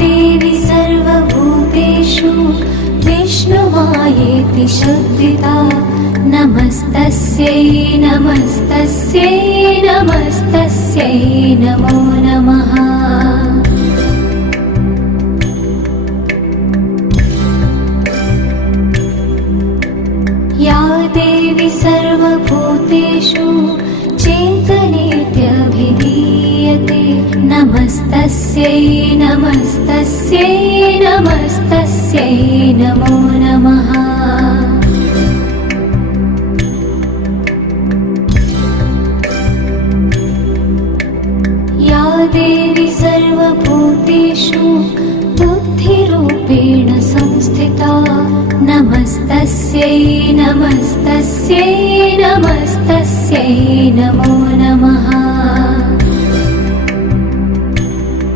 देवी सर्वभूतेषु विष्णुमायेति शुद्धिता नमस्तस्यै नमस्तस्यै नमस्तस्यै नमो नमः। या देवी सर्वभूतेषु चेतनेत्यभिधीयते नमस्तस्यै नमस्तस्यै नमस्तस्यै नमो नमः। या देवी सर्वभूतेषु बुद्धिरूपेण संस्थिता नमस्तस्यै नमस्तस्यै नमस्तस्यै नमो नमः।